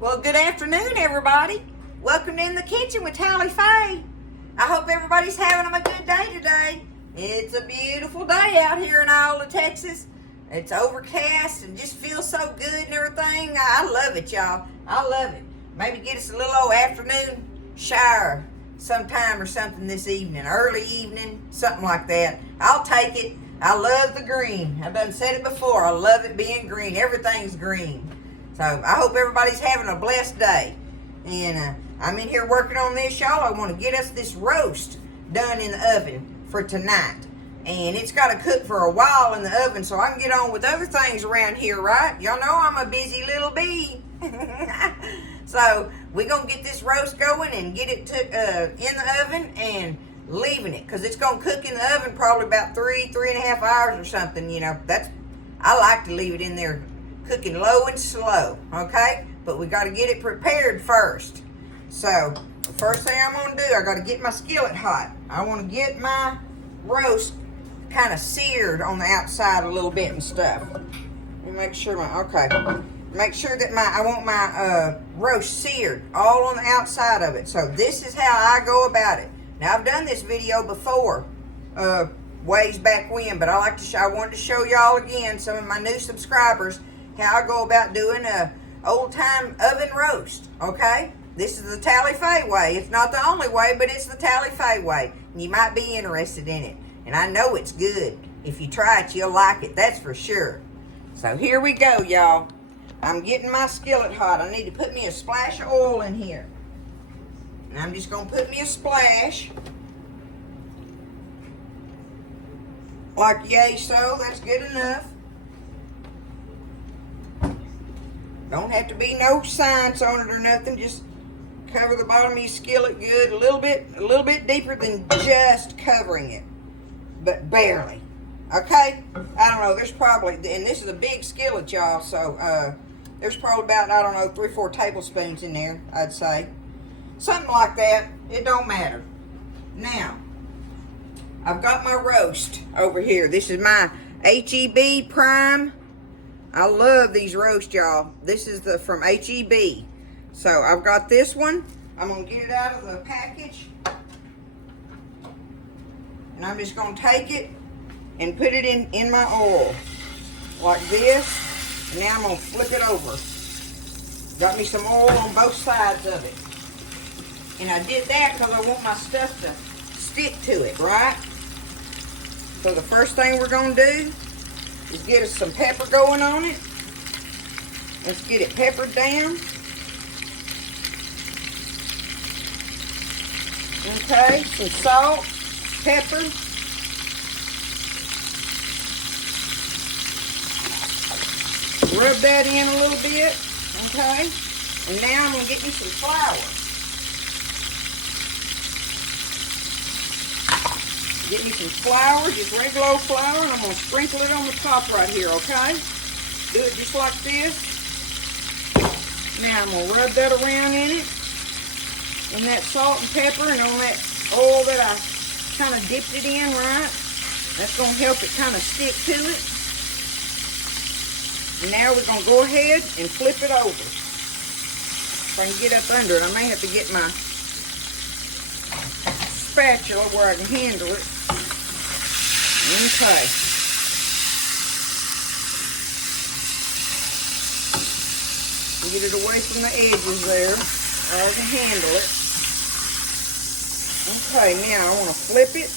Well, good afternoon, everybody. Welcome in the kitchen with Tally Faye. I hope everybody's having a good day today. It's a beautiful day out here in Iola, Texas. It's overcast and just feels so good and everything. I love it, y'all. I love it. Maybe get us a little old afternoon shower sometime or something this evening, early evening, something like that. I'll take it. I love the green. I've done said it before. I love it being green. Everything's green. So I hope everybody's having a blessed day. And I'm in here working on this, y'all. I want to get us this roast done in the oven for tonight. And it's got to cook for a while in the oven so I can get on with other things around here, right? Y'all know I'm a busy little bee. So we're going to get this roast going and get it in the oven and leaving it. Because it's going to cook in the oven probably about 3.5 hours or something. You know, I like to leave it in there cooking low and slow, okay? But we got to get it prepared first. So the first thing I'm going to do, I got to get my skillet hot. I want to get my roast kind of seared on the outside a little bit and stuff. Let me make sure make sure that I want my roast seared all on the outside of it. So this is how I go about it. Now I've done this video before, ways back when, but I wanted to show y'all again, some of my new subscribers, how I go about doing a old-time oven roast, okay? This is the Tally Faye way. It's not the only way, but it's the Tally Faye way. And you might be interested in it. And I know it's good. If you try it, you'll like it. That's for sure. So here we go, y'all. I'm getting my skillet hot. I need to put me a splash of oil in here. And I'm just going to put me a splash. Like yay so. That's good enough. Don't have to be no science on it or nothing. Just cover the bottom of your skillet good. A little bit deeper than just covering it. But barely. Okay? I don't know. There's probably, and this is a big skillet, y'all. So, there's probably about, I don't know, 3-4 tablespoons in there, I'd say. Something like that. It don't matter. Now, I've got my roast over here. This is my HEB Prime. I love these roasts, y'all. This is from HEB. So I've got this one. I'm going to get it out of the package. And I'm just going to take it and put it in my oil. Like this. And now I'm going to flip it over. Got me some oil on both sides of it. And I did that because I want my stuff to stick to it, right? So the first thing we're going to do is get us some pepper going on it. Let's get it peppered down. Okay, some salt, pepper. Rub that in a little bit, okay? And now I'm going to get me some flour. Get me some flour, just regular old flour, and I'm going to sprinkle it on the top right here, okay? Do it just like this. Now I'm going to rub that around in it. And that salt and pepper and on that oil that I kind of dipped it in, right? That's going to help it kind of stick to it. And now we're going to go ahead and flip it over. If I can get up under it, I may have to get my spatula where I can handle it. Okay. Get it away from the edges there. I can handle it. Okay, now I want to flip it.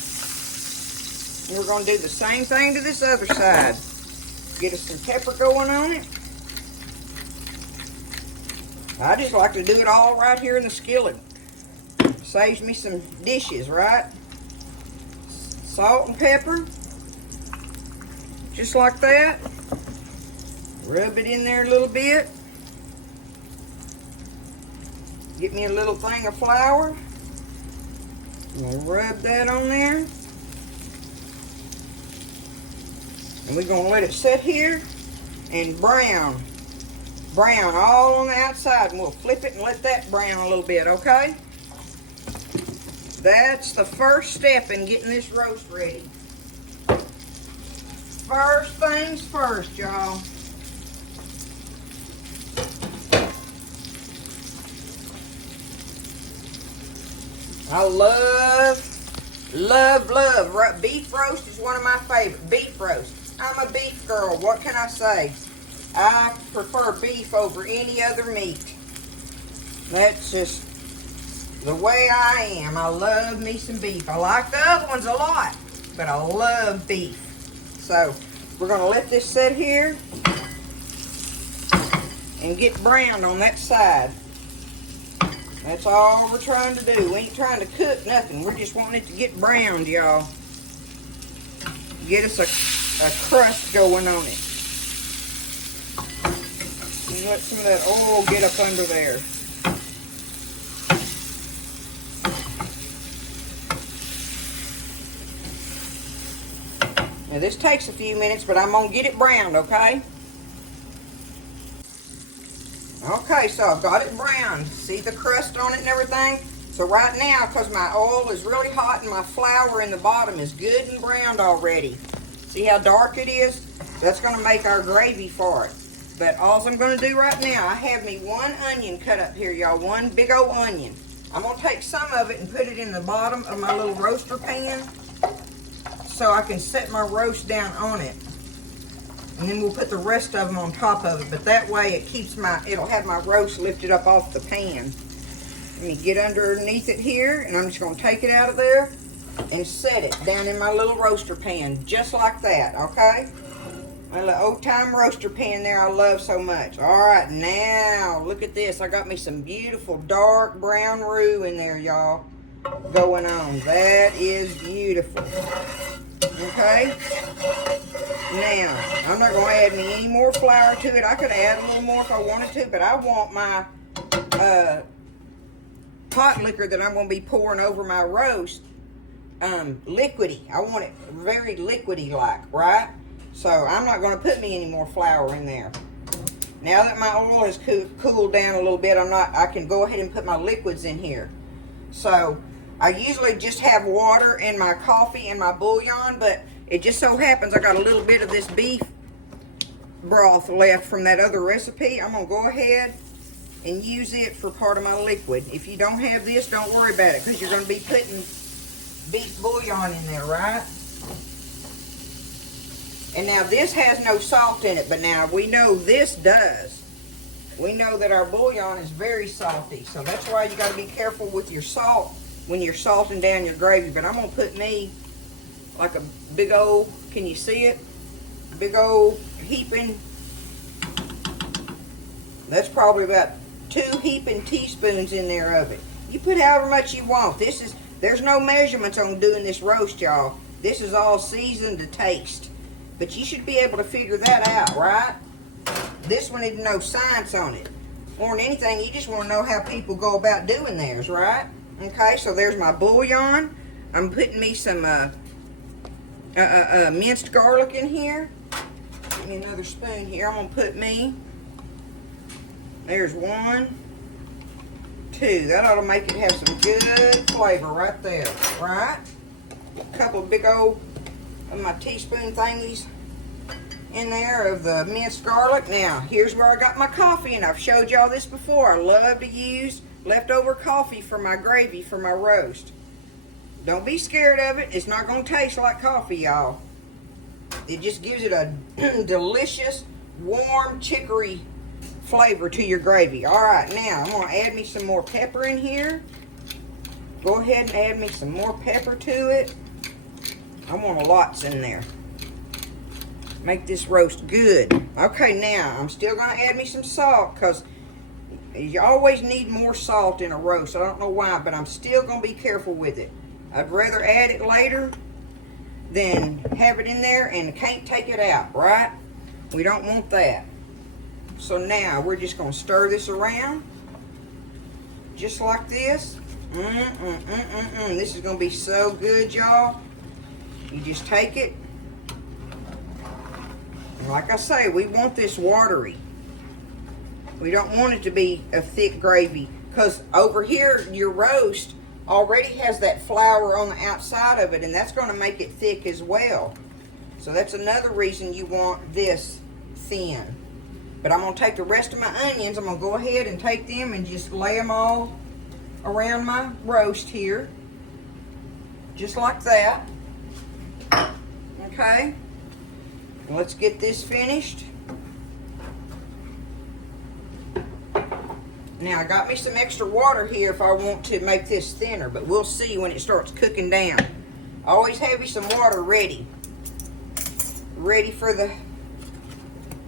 And we're going to do the same thing to this other side. Get us some pepper going on it. I just like to do it all right here in the skillet. Saves me some dishes, right? Salt and pepper. Just like that. Rub it in there a little bit. Get me a little thing of flour. I'm going to rub that on there. And we're going to let it sit here and brown. Brown all on the outside. And we'll flip it and let that brown a little bit, okay? That's the first step in getting this roast ready. First things first, y'all. I love beef roast is one of my favorite. Beef roast. I'm a beef girl. What can I say? I prefer beef over any other meat. That's just the way I am. I love me some beef. I like the other ones a lot, but I love beef. So we're going to let this sit here and get browned on that side. That's all we're trying to do. We ain't trying to cook nothing. We're just wanting it to get browned, y'all. Get us a crust going on it. And let some of that oil get up under there. Now this takes a few minutes, but I'm going to get it browned, okay? Okay, so I've got it browned. See the crust on it and everything? So right now, because my oil is really hot and my flour in the bottom is good and browned already. See how dark it is? That's going to make our gravy for it. But all I'm going to do right now, I have me one onion cut up here, y'all. One big old onion. I'm going to take some of it and put it in the bottom of my little roaster pan so I can set my roast down on it. And then we'll put the rest of them on top of it. But that way it keeps it'll have my roast lifted up off the pan. Let me get underneath it here, and I'm just going to take it out of there and set it down in my little roaster pan, just like that, okay? My little old-time roaster pan there I love so much. All right, now, look at this. I got me some beautiful dark brown roux in there, y'all, going on. That is beautiful. Okay? Now, I'm not going to add me any more flour to it. I could add a little more if I wanted to, but I want my hot liquor that I'm going to be pouring over my roast liquidy. I want it very liquidy-like, right? So I'm not going to put me any more flour in there. Now that my oil has cooled down a little bit, I can go ahead and put my liquids in here. So I usually just have water and my coffee and my bouillon, but it just so happens I got a little bit of this beef broth left from that other recipe. I'm going to go ahead and use it for part of my liquid. If you don't have this, don't worry about it, because you're going to be putting beef bouillon in there, right? And now this has no salt in it, but now we know this does. We know that our bouillon is very salty, so that's why you got to be careful with your salt when you're salting down your gravy. But I'm going to put me like a big old, can you see it? Big old heaping, that's probably about 2 heaping teaspoons in there of it. You put however much you want. There's no measurements on doing this roast, y'all. This is all seasoned to taste. But you should be able to figure that out, right? This one isn't no science on it. More than anything, you just want to know how people go about doing theirs, right? Okay, so there's my bouillon. I'm putting me some minced garlic in here. Give me another spoon here. I'm going to put me, there's 1, 2. That ought to make it have some good flavor right there, right? A couple of big old of my teaspoon thingies in there of the minced garlic. Now, here's where I got my coffee, and I've showed y'all this before. I love to use leftover coffee for my gravy, for my roast. Don't be scared of it. It's not going to taste like coffee, y'all. It just gives it a delicious, warm, chicory flavor to your gravy. All right, now I'm going to add me some more pepper in here. Go ahead and add me some more pepper to it. I want lots in there. Make this roast good. Okay, now I'm still going to add me some salt, because you always need more salt in a roast. I don't know why, but I'm still going to be careful with it. I'd rather add it later than have it in there and can't take it out, right? We don't want that. So now we're just going to stir this around just like this. This is going to be so good, y'all. You just take it. And like I say, we want this watery. We don't want it to be a thick gravy, because over here your roast already has that flour on the outside of it, and that's going to make it thick as well. So that's another reason you want this thin. But I'm going to take the rest of my onions. I'm going to go ahead and take them and just lay them all around my roast here. just like that. Okay, let's get this finished. Now I got me some extra water here if I want to make this thinner, but we'll see when it starts cooking down. Always have you some water ready for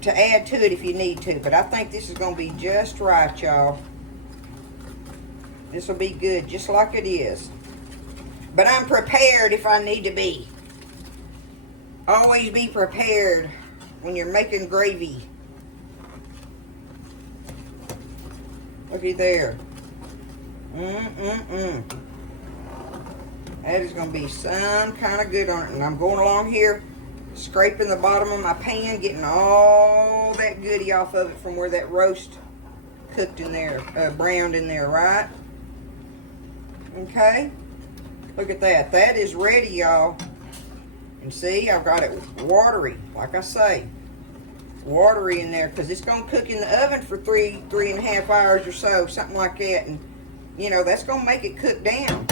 to add to it if you need to. But I think this is gonna be just right, y'all. This will be good, just like it is. But I'm prepared if I need to be. Always be prepared when you're making gravy. Looky there. That is going to be some kind of good on it. And I'm going along here, scraping the bottom of my pan, getting all that goodie off of it from where that roast cooked in there, browned in there, right? Okay. Look at that. That is ready, y'all. And see, I've got it watery, like I say. Watery in there, because it's going to cook in the oven for 3.5 hours or so, something like that. And, you know, that's going to make it cook down.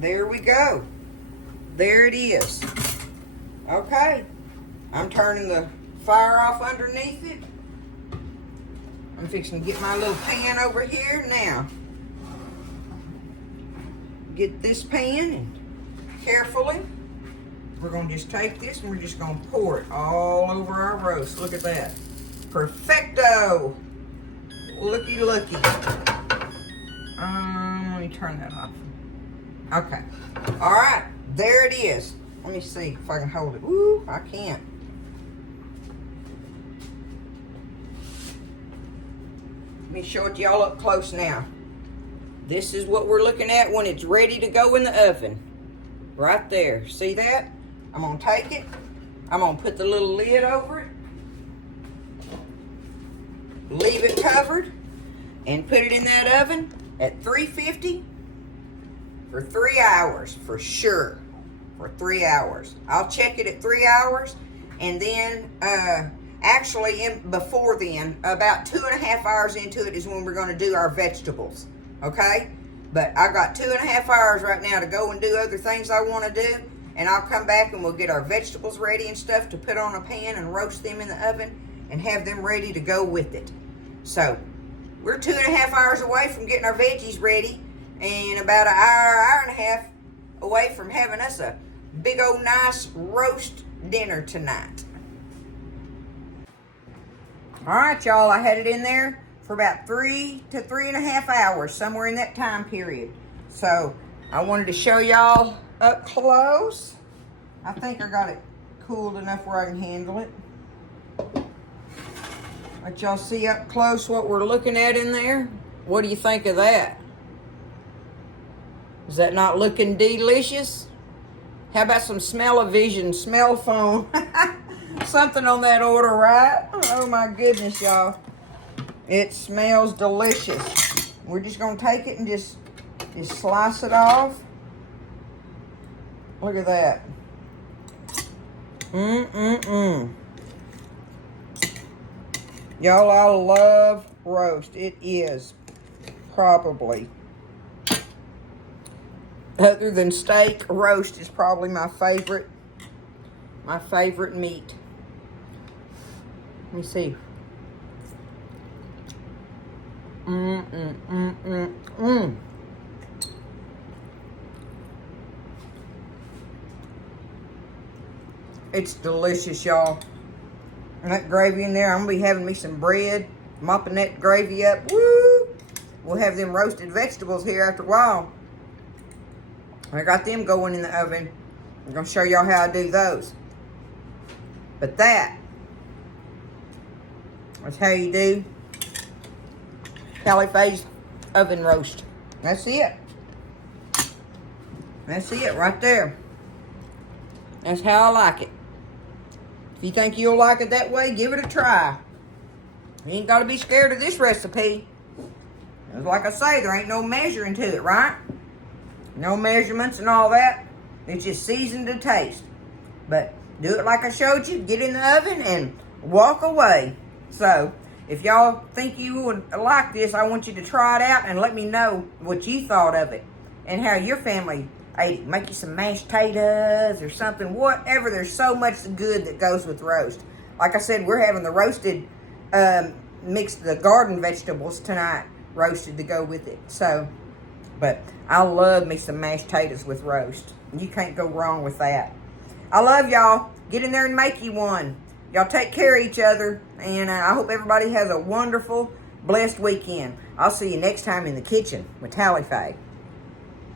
There we go. There it is. Okay. I'm turning the fire off underneath it. I'm fixing to get my little pan over here now. Get this pan and carefully, we're going to just take this and we're just going to pour it all over our roast. Look at that. Perfecto. Looky, looky. Let me turn that off. Okay. All right. There it is. Let me see if I can hold it. Ooh, I can't. Let me show it to y'all up close now. This is what we're looking at when it's ready to go in the oven. Right there. See that? I'm going to take it. I'm going to put the little lid over it. Leave it covered. And put it in that oven at 350 for 3 hours for sure. For 3 hours. I'll check it at 3 hours. And then, before then, about 2.5 hours into it is when we're going to do our vegetables. Okay? But I got 2.5 hours right now to go and do other things I want to do. And I'll come back and we'll get our vegetables ready and stuff to put on a pan and roast them in the oven and have them ready to go with it. So, we're 2.5 hours away from getting our veggies ready and about an hour and a half away from having us a big old nice roast dinner tonight. All right, y'all, I had it in there for about 3 to 3.5 hours, somewhere in that time period. So I wanted to show y'all up close. I think I got it cooled enough where I can handle it. Let y'all see up close what we're looking at in there. What do you think of that? Is that not looking delicious? How about some smell-o-vision, smell phone? Something on that order, right? Oh my goodness, y'all. It smells delicious. We're just going to take it and just slice it off. Look at that. Y'all, I love roast. It is probably, other than steak, roast is probably my favorite meat. Let me see. It's delicious, y'all. And that gravy in there, I'm going to be having me some bread, mopping that gravy up. Woo! We'll have them roasted vegetables here after a while. I got them going in the oven. I'm going to show y'all how I do those. But that's how you do Callie Faye's oven roast. That's it. That's it right there. That's how I like it. If you think you'll like it that way, give it a try. You ain't got to be scared of this recipe. Like I say, there ain't no measuring to it, right? No measurements and all that. It's just seasoned to taste. But do it like I showed you. Get in the oven and walk away. So, if y'all think you would like this, I want you to try it out and let me know what you thought of it. and how your family ate it. Make you some mashed potatoes or something, whatever. There's so much good that goes with roast. Like I said, we're having the roasted, mixed the garden vegetables tonight, roasted to go with it. So, but I love me some mashed potatoes with roast. You can't go wrong with that. I love y'all. Get in there and make you one. Y'all take care of each other, and I hope everybody has a wonderful, blessed weekend. I'll see you next time in the kitchen with Tally Faye.